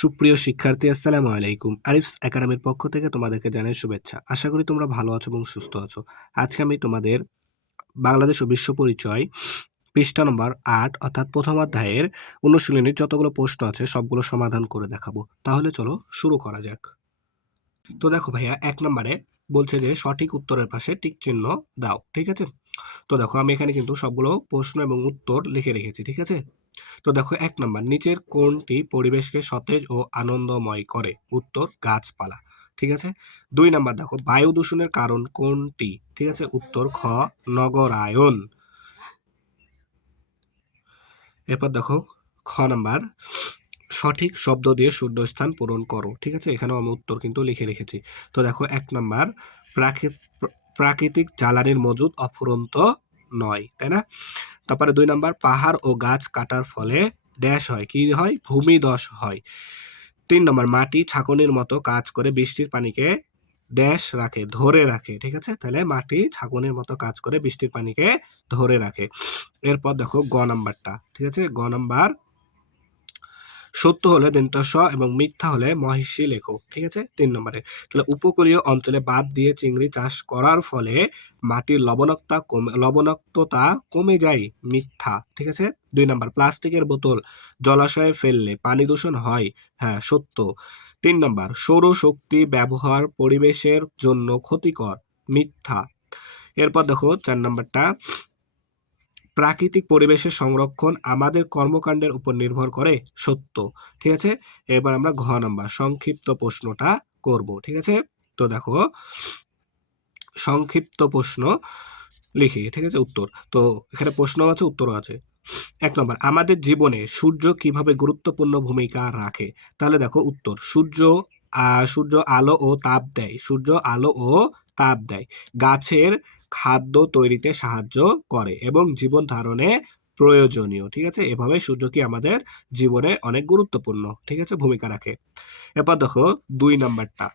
সুপ্রিয় শিক্ষার্থী, আসসালামু আলাইকুম। আরিফস একাডেমির পক্ষ থেকে তোমাদেরকে জানাই শুভেচ্ছা। আশা করি তোমরা ভালো আছো এবং সুস্থ আছো। আজকে আমি তোমাদের বাংলাদেশ ও বিশ্ব পরিচয় পৃষ্ঠা নম্বর ৮ অর্থাৎ প্রথম অধ্যায়ের অনুশীলনীর যতগুলো প্রশ্ন আছে সবগুলো সমাধান করে দেখাবো। তাহলে চলো শুরু করা যাক। তো দেখো ভাইয়া, ১ নম্বরে বলছে যে সঠিক উত্তরের পাশে টিক চিহ্ন দাও। ঠিক আছে? তো দেখো আমি এখানে কিন্তু সবগুলো প্রশ্ন এবং উত্তর লিখে রেখেছি। ঠিক আছে? তো দেখো ১ নাম্বার, নিচের কোনটি পরিবেশকে সতেজ ও আনন্দময় করে? উত্তর গাছপালা। ঠিক আছে? ২ নাম্বার দেখো, বায়ু দূষণের কারণ কোনটি? ঠিক আছে? উত্তর খ নগরায়ন। এরপর দেখো খ নাম্বার, সঠিক শব্দ দিয়ে শূন্যস্থান পূরণ করো। ঠিক আছে? এখানেও আমি উত্তর কিন্তু লিখে রেখেছি। তো দেখো ১ নাম্বার, প্রাকৃতিক জ্বালানির মজুদ অফুরন্ত নয়, তাই না? তারপরে ২ নাম্বার, পাহাড় ও গাছ কাটার ফলে ড্যাশ হয়, কি হয়? ভূমিধস হয়। ৩ নম্বর, মাটি ছাঁকনির মতো কাজ করে বৃষ্টির পানিকে ড্যাশ রাখে, ধরে রাখে। ঠিক আছে? তাহলে মাটি ছাঁকনির মতো কাজ করে বৃষ্টির পানিকে ধরে রাখে। এরপর দেখো গ নাম্বারটা। ঠিক আছে? গ নাম্বার, সত্য হলে দন্ত্য এবং মিথ্যা হলে মহিষী লেখো। ঠিক আছে? ৩ নম্বরে। তাহলে উপকূলীয় অঞ্চলে বাঁধ দিয়ে চিংড়ি চাষ করার ফলে মাটির লবণাক্ততা কমে যায়, মিথ্যা। ঠিক আছে? ২ নম্বর, প্লাস্টিকের বোতল জলাশয়ে ফেললে পানি দূষণ হয়, হ্যাঁ সত্য। ৩ নম্বর, সৌরশক্তি ব্যবহার পরিবেশের জন্য ক্ষতিকর, মিথ্যা। এরপর দেখো ৪ নম্বরটা, প্রাকৃতিক পরিবেশের সংরক্ষণ আমাদের কর্মকাণ্ডের উপর নির্ভর করে, সত্য। ঠিক আছে? এবার আমরা ঘ নাম্বার সংক্ষিপ্ত প্রশ্নটা করব। ঠিক আছে? তো দেখো সংক্ষিপ্ত প্রশ্ন লিখি। ঠিক আছে? উত্তর তো এখানে প্রশ্ন আছে, উত্তরও আছে। ১ নম্বর, আমাদের জীবনে সূর্য কিভাবে গুরুত্বপূর্ণ ভূমিকা রাখে? তাহলে দেখো উত্তর, সূর্য আলো ও তাপ দেয়। সূর্য আলো ও তাপ দেয়, গাছের খাদ্য তৈরিতে সাহায্য করে এবং জীবন ধারণে প্রয়োজনীয়। ঠিক আছে? এভাবে সূর্য কি আমাদের জীবনে অনেক গুরুত্বপূর্ণ, ঠিক আছে, ভূমিকা রাখে। এরপর দেখো ২ নাম্বারটা।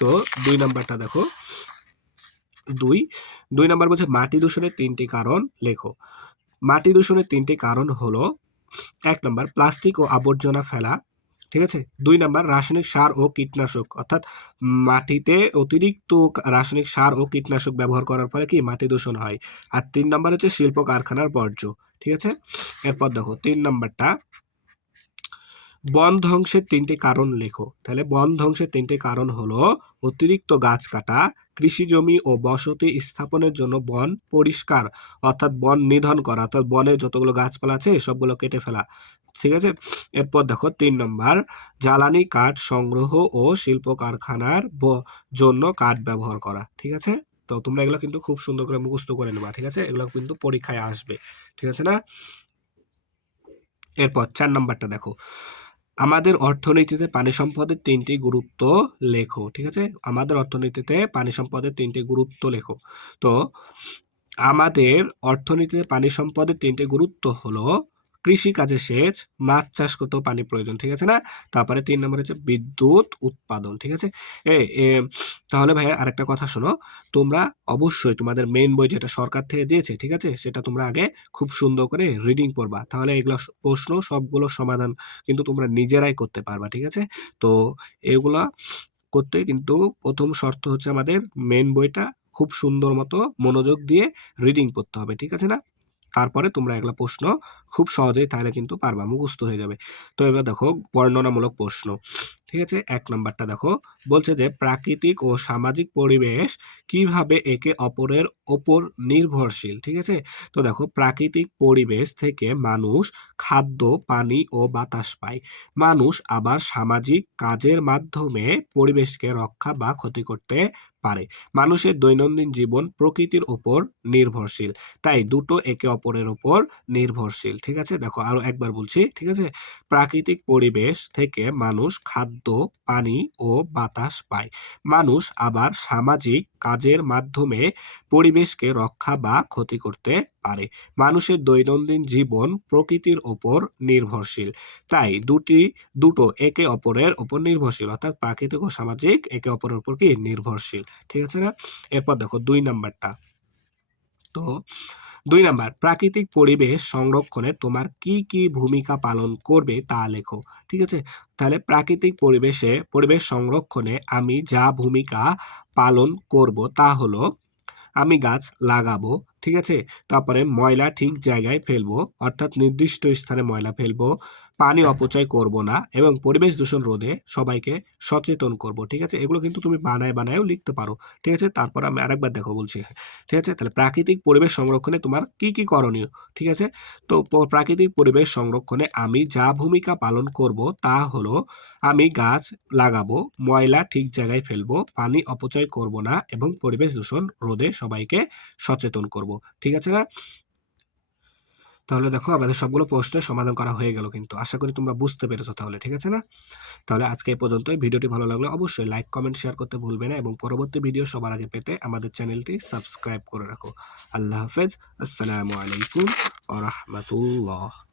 তো ২ নাম্বারটা দেখো, ২ নাম্বার বলছে মাটি দূষণের ৩টি কারণ লেখো। মাটি দূষণের ৩টি কারণ হলো, ১ নাম্বার, প্লাস্টিক ও আবর্জনা ফেলা। ঠিক আছে? ২ নাম্বার, রাসায়নিক সার ও কীটনাশক, অর্থাৎ মাটিতে অতিরিক্ত রাসায়নিক সার ও কীটনাশক ব্যবহার করার ফলে কি মাটি দূষণ হয়। আর ৩ নাম্বার হচ্ছে শিল্প কারখানার বর্জ্য। ঠিক আছে? এরপর দেখো ৩ নাম্বারটা, বন ধ্বংসের ৩টি কারণ লেখো। তাহলে বন ধ্বংসের ৩টি কারণ হলো অতিরিক্ত গাছ কাটা, কৃষিজমি ও বসতি স্থাপনের জন্য বন পরিষ্কার, অর্থাৎ বন নিধন করা, অর্থাৎ বনে যতগুলো গাছপালা আছে সবগুলো কেটে ফেলা। ঠিক আছে? এরপর দেখো ৩ নম্বর, জ্বালানি কাঠ সংগ্রহ ও শিল্প কারখানার জন্য কাঠ ব্যবহার করা। ঠিক আছে? তো তোমরা এগুলো কিন্তু খুব সুন্দর করে মুখস্থ করে নেবা। ঠিক আছে? এগুলো কিন্তু পরীক্ষায় আসবে। ঠিক আছে না? এরপর ৪ নাম্বারটা দেখো, আমাদের অর্থনীতিতে পানি সম্পদের ৩টি গুরুত্ব লেখো। ঠিক আছে? আমাদের অর্থনীতিতে পানি সম্পদের ৩টি গুরুত্ব লেখো। তো আমাদের অর্থনীতিতে পানি সম্পদের ৩টি গুরুত্ব হলো, কৃষিকাজে সেচ, মাছ চাষ করতেও পানি প্রয়োজন। ঠিক আছে না? তারপরে ৩ নম্বর হচ্ছে বিদ্যুৎ উৎপাদন। ঠিক আছে? এ এ তাহলে ভাইয়া আরেকটা কথা শোনো, তোমরা অবশ্যই তোমাদের মেইন বই যেটা সরকার থেকে দিয়েছে, ঠিক আছে? সেটা তোমরা আগে খুব সুন্দর করে রিডিং পড়বা। তাহলে এগুলা প্রশ্ন সবগুলো সমাধান কিন্তু তোমরা নিজেরাই করতে পারবা। ঠিক আছে? তো এগুলা করতে কিন্তু ১ম শর্ত হচ্ছে আমাদের মেইন বইটা খুব সুন্দর মতো মনোযোগ দিয়ে রিডিং পড়তে হবে। ঠিক আছে না? তারপরে তোমরা এগুলা প্রশ্ন খুব সহজেই তাহলে কিন্তু পারবা, মুখস্থ হয়ে যাবে। তো এবার দেখো বর্ণনামূলক প্রশ্ন। ঠিক আছে? ১ নাম্বারটা দেখো, বলছে যে প্রাকৃতিক ও সামাজিক পরিবেশ কিভাবে একে অপরের ওপর নির্ভরশীল। ঠিক আছে? তো দেখো প্রাকৃতিক পরিবেশ থেকে মানুষ খাদ্য, পানি ও বাতাস পায়। মানুষ আবার সামাজিক কাজের মাধ্যমে পরিবেশকে রক্ষা বা ক্ষতি করতে পারে। মানুষের দৈনন্দিন জীবন প্রকৃতির উপর নির্ভরশীল। তাই দুটো একে অপরের উপর নির্ভরশীল। ঠিক আছে? দেখো আরো একবার বলছি। ঠিক আছে? প্রাকৃতিক পরিবেশ থেকে মানুষ খাদ্য, পানি ও বাতাস পায়। মানুষ আবার সামাজিক কাজের মাধ্যমে পরিবেশকে রক্ষা বা ক্ষতি করতে পারে। মানুষের দৈনন্দিন জীবন প্রকৃতির উপর নির্ভরশীল। তাই দুটো একে অপরের উপর নির্ভরশীল, অর্থাৎ প্রাকৃতিক ও সামাজিক একে অপরের উপর কি নির্ভরশীল। ঠিক আছে না? এরপর দেখো ২ নাম্বারটা। তো 2 নাম্বার, প্রাকৃতিক পরিবেশ সংরক্ষণে তোমার কি কি ভূমিকা পালন করবে তা লেখো। ঠিক আছে? তাহলে প্রাকৃতিক পরিবেশ সংরক্ষণে আমি যা ভূমিকা পালন করব তা হলো আমি গাছ লাগাবো। ঠিক আছে? তারপরে ময়লা ঠিক জায়গায় ফেলবো, অর্থাৎ নির্দিষ্ট স্থানে ময়লা ফেলবো। পানি অপচয় করব না এবং পরিবেশ দূষণ রোধে সবাইকে সচেতন করব। ঠিক আছে? এগুলো কিন্তু তুমি বানায়েও লিখতে পারো। ঠিক আছে? তারপর আমি আরেকবার দেখো বলছি। ঠিক আছে? তাহলে প্রাকৃতিক পরিবেশ সংরক্ষণে তোমার কি কি করণীয়? ঠিক আছে? তো প্রাকৃতিক পরিবেশ সংরক্ষণে আমি যা ভূমিকা পালন করব তা হলো আমি গাছ লাগাবো, ময়লা ঠিক জায়গায় ফেলবো, পানি অপচয় করব না এবং পরিবেশ দূষণ রোধে সবাইকে সচেতন করব। ঠিক আছে না? তাহলে দেখো আমাদের সবগুলো প্রশ্নের সমাধান করা হয়ে গেল কিন্তু। আশা করি তোমরা বুঝতে পেরেছো তাহলে, ঠিক আছে না? তাহলে আজকে এই পর্যন্তই। ভিডিওটি ভালো লাগলে অবশ্যই লাইক, কমেন্ট, শেয়ার করতে ভুলবে না এবং পরবর্তী ভিডিও সবার আগে পেতে আমাদের চ্যানেলটি সাবস্ক্রাইব করে রাখো। আল্লাহ হাফেজ। আসসালামু আলাইকুম ওয়া রাহমাতুল্লাহ।